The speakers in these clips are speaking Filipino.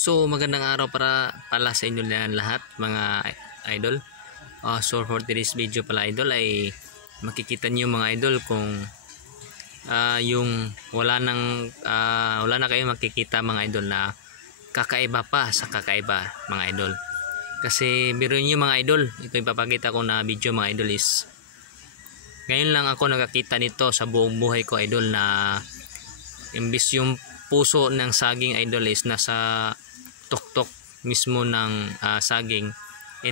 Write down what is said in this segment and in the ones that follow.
So magandang araw pala sa inyo lahat mga idol. So for today's video pala idol ay makikita niyo mga idol kung yung wala na kayong makikita mga idol na kakaiba pa sa kakaiba mga idol. Kasi biruin niyo mga idol, ito yung papakita ko na video mga idol is ngayon lang ako nakakita nito sa buong buhay ko idol na imbis yung puso ng saging idol is nasa tuktok mismo ng saging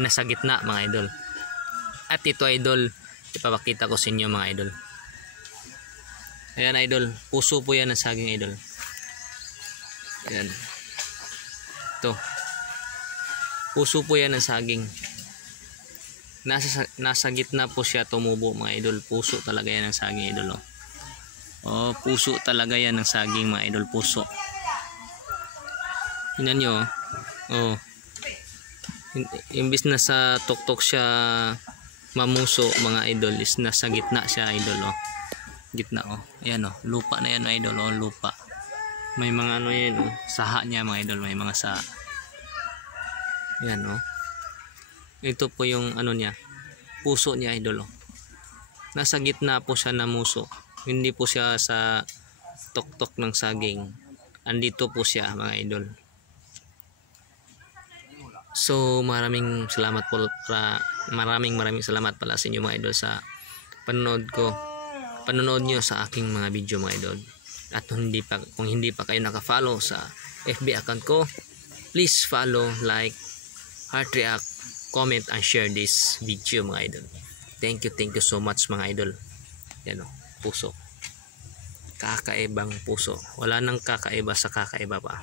nasa gitna mga idol. At ito idol ipapakita ko sa inyo mga idol. Ayan idol, puso po yan ng saging idol. Ayan, ito puso po yan ng saging, nasa gitna po siya tumubo mga idol. Puso talaga yan ng saging idol. Puso talaga yan ng saging mga idol, puso. Tingnan nyo, imbis na sa tuktok siya mamuso mga idol is nasa gitna siya idol. Gitna ayan lupa na yan idol. Lupa, may mga ano yan saha niya mga idol, may mga saha. Ayan ito po yung ano niya, puso niya idol. Nasa gitna po siya namuso, hindi po siya sa tuktok ng saging, andito po siya mga idol. So maraming salamat pala sa inyo mga idol sa panonood nyo sa aking mga video mga idol. At kung hindi pa kayo naka-follow sa FB account ko, please follow, like, heart react, comment and share this video mga idol. Thank you so much mga idol. Yan puso, kakaibang puso, wala nang kakaiba sa kakaiba pa.